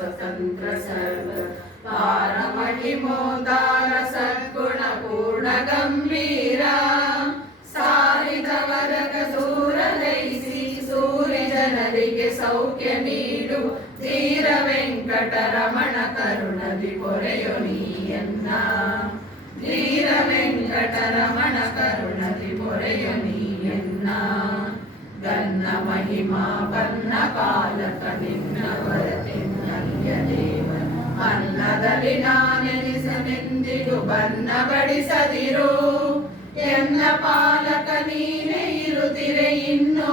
ಸ್ವತಂತ್ರ ಸರ್ವ ಪಾರಮಹಿಮೋದಾರ ಸದ್ಗುಣ ಪೂರ್ಣ ಗಂಭೀರ ಸಾರಿದವರಗ ದೂರ ದಯಿಸಿ ಸೂರಿ ಜನರಿಗೆ ಸೌಖ್ಯ ನೀಡು ಧೀರ ವೆಂಕಟರಮಣ ಕರುಣದಿ ಪೊರೆಯೊ ನೀಯನ್ನ ಧೀರ ವೆಂಕಟರಮಣ ಕರುಣದಿ ಪೊರೆಯೊ ನೀಯನ್ನ ಗನ್ನ ಮಹಿಮಾ ಬನ್ನ ಪಾಲಕ ನಿನ್ನವರತೆನ್ನಲ್ಯ ದೇವ ಅನ್ನದಲ್ಲಿ ನಾನೆನಿಸನೆಂದಿಗೂ ಬನ್ನ ಬಡಿಸದಿರು ಎನ್ನ ಪಾಲಕ ನೀನೇ ಇರುತ್ತಿರೆ ಇನ್ನು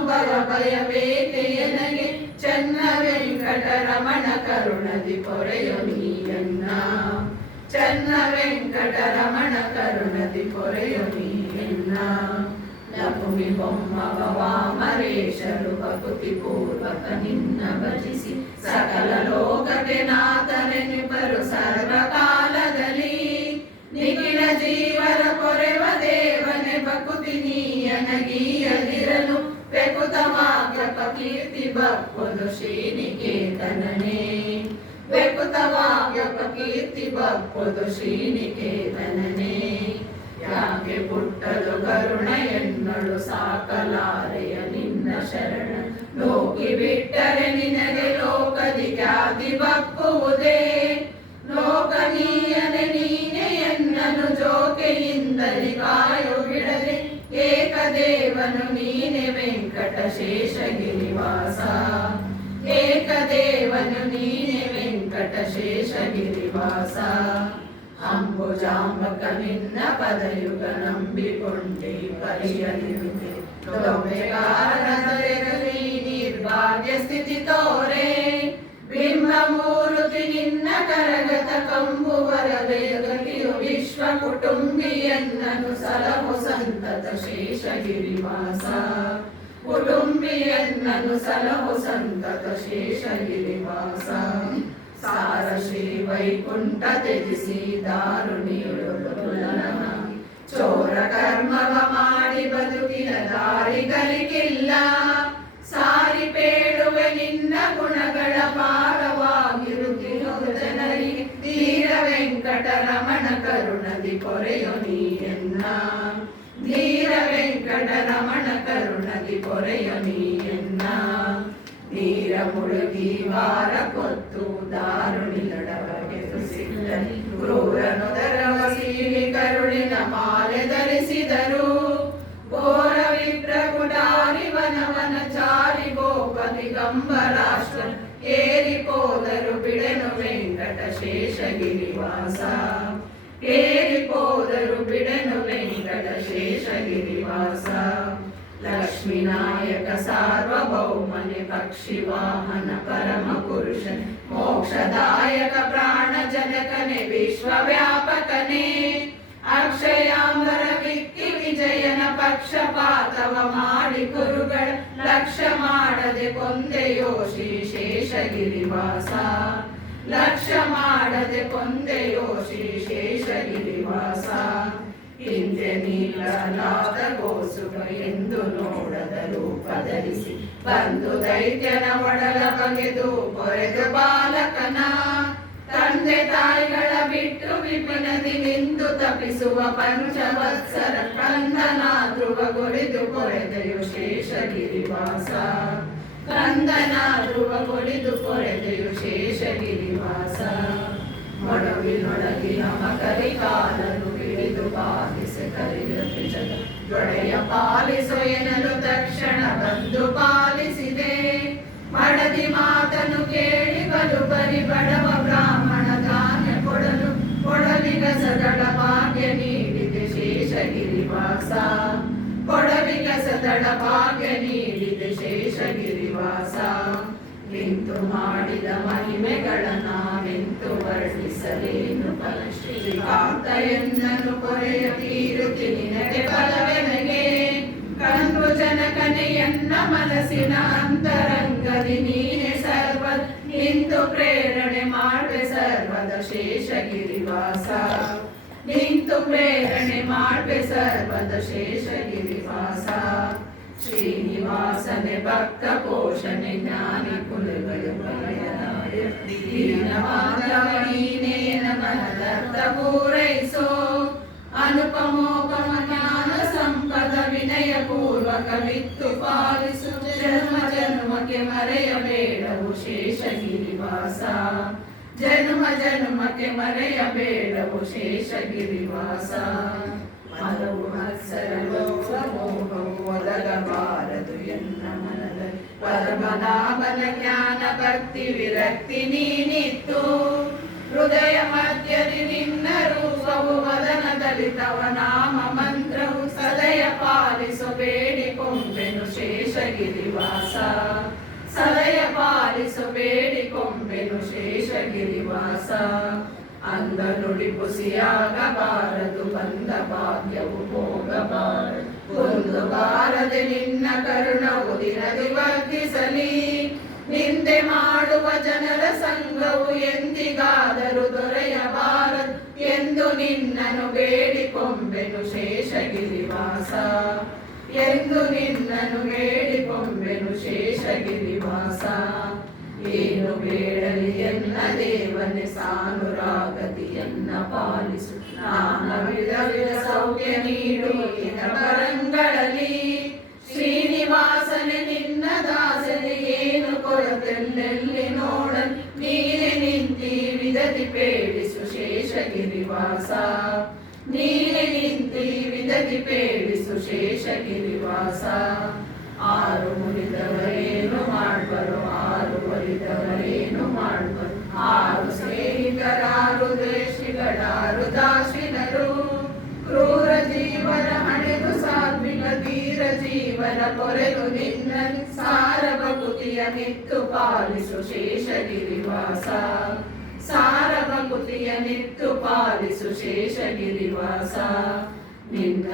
ಭಯಬೇಕೆ ಎನಗೆ ಚೆನ್ನ ವೆಂಕಟರಮಣ ಕರುಣದಿ ಪೊರೆಯೊ ನೀಯನ್ನ ಚೆನ್ನ ವೆಂಕಟರಮಣ ಕರುಣದಿ ಪೊರೆಯೊ ನೀಯನ್ನ ಲಘುಮಿ ಬೊಮ್ಮವ ವಾಮರೇಶರು ಭಕುತಿ ಪೂರ್ವಕ ನಿನ್ನ ಭಜಿಸಿ ಸಕಲ ಲೋಕಕ್ಕೆ ನಾಥನೆನಿಪರು ಸರ್ವಕಾಲದಲ್ಲಿ ನಿಖಿಲ ಜೀವರ ಪೊರೆವ ದೇವನೆ ಭಕುತಿ ನೀಯನಗೀಯದಿರಲು ಬೆಕುತವಾಗ್ಯಪ ಕೀರ್ತಿ ಬಪ್ಪುದು ಶ್ರೀನಿಕೇತನನೇ ಬೆಕುತವಾಗ್ಯಪ ಕೀರ್ತಿ ಬಪ್ಪುದು ಶ್ರೀನಿಕೇತನನೇ ಯಾಕೆ ಪುಟ್ಟಲು ಕರುಣ ಎನ್ನಳು ಸಾಕಲಾರೆಯ ನಿನ್ನ ಶರಣ ಲೋಕಿ ಬಿಟ್ಟರೆ ನಿನಗೆ ಲೋಕದಿ ಖ್ಯಾತಿ ಬಪ್ಪುವುದೇ ಲೋಕನೀಯನೆ ನೀನೆ ಎನ್ನನು ಜೋಕೆಯಿಂದಲಿ ಕಾಯು ಬಿಡದೆ ಏಕದೇವನು ನೀನೆ ವೆಂಕಟ ಶೇಷಗಿರಿವಾಸ ಏಕದೇವನು ನೀನೆ ವೆಂಕಟ ಶೇಷಗಿರಿವಾಸ ಅಂಬುಜಾಂಬಕ ನಿನ್ನ ಪದಯುಗ ನಂಬಿಕೊಂಡೆ ಪರಿಯಲಿರುವೆ ಲೋಕೆಗಾರನದೆರಲಿ ನಿರ್ಭಾಗ್ಯ ಸ್ಥಿತಿ ತೋರೆ ಬಿಂಬ ಮೂರುತಿ ನಿನ್ನ ಕರಗತ ಕಂಬುವರ ವೇಗತಿಯು ವಿಶ್ವ ಕುಟುಂಬಿಯನ್ನನು ಸಲಹು ಸಂತತ ಶೇಷಗಿರಿವಾಸ ಕುಟುಂಬಿಯನ್ನನು ಸಲಹು ಸಂತತ ಶೇಷಗಿರಿವಾಸ ಸಾರ ಶ್ರೀ ವೈಕುಂಠ ತ್ಯಜಿಸಿ ದಾರುಣಿಯುಳುಲನ ಚೋರ ಕರ್ಮವ ಮಾಡಿ ಬದುಕಿನ ದಾರಿಗಳಿಗಿಲ್ಲ ಸಾರಿ ಪೇಳುವೆ ನಿನ್ನ ಗುಣಗಳ ಪಾರವಾಗಿರುತ್ತಿರೋ ಜನರಿಗೆ ಧೀರ ವೆಂಕಟರಮಣ ಕರುಣದಿ ಪೊರೆಯೊ ನೀಯನ್ನ ಧೀರ ವೆಂಕಟರಮಣ ಕರುಣದಿ ಪೊರೆಯೊ ನೀಯನ್ನ ನೀರ ಮುಳುಗಿ ವಾರ ಕೊತ್ತು ದಾರುಣಿಲೊಡವಗೆ ತುಸಿದ್ದಲ್ಲಿ ಕ್ರೂರನುದರವ ಸೀಳಿ ಕರುಳಿನ ಮಾಲೆ ಧರಿಸಿದರು ಘೋರ ವಿಪ್ರಕುಟಾರಿ ವನವನ ಚಾರಿ ಗೋಪತಿ ಗಂಬರಾಷ್ಟ್ರ ಏರಿ ಪೋದರು ಬಿಡೆನು ವೆಂಕಟ ಶೇಷಗಿರಿವಾಸ ಏರಿ ಪೋದರು ಬಿಡೆನು ವೆಂಕಟ ಶೇಷಗಿರಿವಾಸ ಲಕ್ಷ್ಮೀನಾಯಕ ಸಾರ್ವಭೌಮನೆ ಪಕ್ಷಿ ವಾಹನ ಪರಮ ಪುರುಷನೆ ಮೋಕ್ಷದಾಯಕ ಪ್ರಾಣ ಜನಕನೆ ವಿಶ್ವವ್ಯಾಪಕನೇ ಅಕ್ಷಯಾಂಬರ ವಿಕ್ಕಿ ವಿಜಯನ ಪಕ್ಷಪಾತವ ಮಾಡಿ ಕುರುಗಳ ಲಕ್ಷ್ಯ ಮಾಡದೆ ಕೊಂದೆಯೋ ಶ್ರೀ ಶೇಷಗಿರಿವಾಸ ಲಕ್ಷ್ಯ ಮಾಡದೆ ಕೊಂದೆಯೋ ಶ್ರೀ ಶೇಷಗಿರಿವಾಸ ಹಿಂದೆ ನೀಡಲಾದ ಗೋಸುಗ ಎಂದು ನೋಡದ ರೂಪ ಧರಿಸಿ ಬಂದು ದೈತ್ಯನ ಒಡಲ ಬಗೆದು ಪೊರೆದು ಬಾಲಕನ ತಂದೆ ತಾಯಿಗಳ ಬಿಟ್ಟು ವಿಪಿನದಿ ನಿಂದು ತಪ್ಪಿಸುವ ಪಂಚವತ್ಸರ ಕಂದನ ಧ್ರುವಗೊಳಿದು ಪೊರೆದೆಯು ಶೇಷಗಿರಿವಾಸ ಕಂದನ ಧ್ರುವಗೊಳಿದು ಪೊರೆದೆಯು ಶೇಷಗಿರಿವಾಸ ಮೊಡವಿನೊಳಗಿನ ಮಕರಿ ಕಾಲನು ಹಿಡಿದು ಪಾಲಿಸಿ ಕರೆಯುತ್ತೆ ಜಗ ದೊಡೆಯ ಪಾಲಿಸು ಎನ್ನಲು ತಕ್ಷಣ ಬಂದು ಪಾಲಿಸಿದೆ ಮಡದಿ ಮಾತನು ಕೇಳಿ ಬಲು ಬರಿ ಬಡವ ಬ್ರಾಹ್ಮಣ ಧಾನ್ಯ ಕೊಡಲು ಕೊಡಲಿಗ ಸದಳ ಭಾಗ್ಯ ನೀಡಿದೆ ಶೇಷಗಿರಿವಾಸ ಕೊಡಲಿಗ ಸದಳ ಭಾಗ್ಯ ನೀಡಿದೆ ಶೇಷಗಿರಿವಾಸ ನಿಂತು ಮಾಡಿದ ಮಹಿಮೆಗಳ ನಾನೆಂತು ವರ್ಣಿಸಲೇನು ಫಲ ಶ್ರೀಕಾಂತ ಎನ್ನನು ಕೊರೆಯ ತೀರುತಿ ನಿನಗೆ ಫಲವೆನಗೆ ಕಂದು ಜನಕನೆಯನ್ನ ಮನಸ್ಸಿನ ಅಂತರಂಗದಿ ನೀನೆ ಸರ್ವ ನಿಂತು ಪ್ರೇರಣೆ ಮಾಡುವೆ ಸರ್ವದ ಶೇಷಗಿರಿವಾಸ ನಿಂತು ಪ್ರೇರಣೆ ಮಾಡುವೆ ಸರ್ವದ ಶೇಷಗಿರಿವಾಸ ಶ್ರೀನಿವಾಸನೆ ಭಕ್ತ ಪೋಷಣೆ ಜ್ಞಾನಿ ಕುಲಗಳು ದೀನ ಮತ ಪೂರೈಸೋ ಅನುಪಮೋಪಮ ಜ್ಞಾನ ಸಂಪದ ವಿನಯ ಪೂರ್ವಕ ವಿತ್ತು ಪಾಲಿಸು ಜನ್ಮ ಜನ್ಮಕ್ಕೆ ಮರೆಯಬೇಡವು ಶೇಷಗಿರಿವಾಸ ಜನ್ಮ ಜನ್ಮಕ್ಕೆ ಮರೆಯಬೇಡವು ಶೇಷಗಿರಿವಾಸ ಮನವು ಮತ್ಸರ ಲೋಭ ಮೋಹವು ಒದಗಬಾರದು ಎನ್ನ ಮನದಲ್ಲಿ ಪರಮನಾಮನ ಜ್ಞಾನ ಭಕ್ತಿ ವಿರಕ್ತಿ ನೀನಿತ್ತು ಹೃದಯ ಮಧ್ಯದಿ ನಿನ್ನ ರೂಪವು ವದನದಲ್ಲಿ ತವ ನಾಮ ಮಂತ್ರವು ಸದಯ ಪಾಲಿಸು ಬೇಡಿಕೊಂಬೆನು ಶೇಷಗಿರಿವಾಸ ಸದಯ ಪಾಲಿಸು ಬೇಡಿಕೊಂಬೆನು ಶೇಷಗಿರಿವಾಸ ಅಂದ ನುಡಿ ಪುಸಿಯಾಗಬಾರದು ಬಂದ ಭಾಗ್ಯವು ಹೋಗಬಾರದು ಒಂದು ಬಾರದೆ ನಿನ್ನ ಕರುಣವು ದಿನದಿ ವರ್ಧಿಸಲಿ ನಿಂದೆ ಮಾಡುವ ಜನರ ಸಂಘವು ಎಂದಿಗಾದರೂ ದೊರೆಯಬಾರದು ಎಂದು ನಿನ್ನನ್ನು ಬೇಡಿಕೊಂಬೆನು ಶೇಷಗಿರಿವಾಸ ಎಂದು ನಿನ್ನನ್ನು ಬೇಡಿಕೊಂಬೆನು ಶೇಷಗಿರಿವಾಸ ಏನು ಬೇಡಲಿ ಎನ್ನ ದೇವನೇ ಸಾನುರಾಗತಿಯನ್ನ ಪಾಲಿಸು ನಾನಾ ವಿಧ ವಿಧ ಸೌಖ್ಯ ನೀಡು ಇಹ ಪರಂಗಳಲ್ಲಿ ಶ್ರೀನಿವಾಸನೆ ನಿನ್ನ ದಾಸನೆ ಏನು ಕೊರತೆಲ್ಲೆಲ್ಲಿ ನೋಡಲು ನೀನೆ ನಿಂತಿ ವಿಧದಿ ಪೇಳಿಸು ಶೇಷಗಿರಿವಾಸ ನೀನೆ ನಿಂತಿ ವಿಧದಿ ಪೇಳಿಸು ಶೇಷಗಿರಿವಾಸ ಆರು ಮುರಿದವರೇನು ಮಾಡುವರು ಆರು ಒಲಿದವರೇನು ಮಾಡುವರು ಆರು ಸ್ನೇಹಿತರಾರು ದ್ವೇಷಿಗಳಾರು ದಾಶಿನರು ಕ್ರೂರ ಜೀವನ ಹಣೆದು ಸಾತ್ವಿಕ ಧೀರ ಜೀವನ ಪೊರೆದು ನಿನ್ನ ಸಾರ ಭಕುತಿಯ ನಿತ್ತು ಪಾಲಿಸು ಶೇಷಗಿರಿವಾಸ ಸಾರ ಭಕುತಿಯ ನಿತ್ತು ಪಾಲಿಸು ಶೇಷಗಿರಿವಾಸ ನಿನ್ನ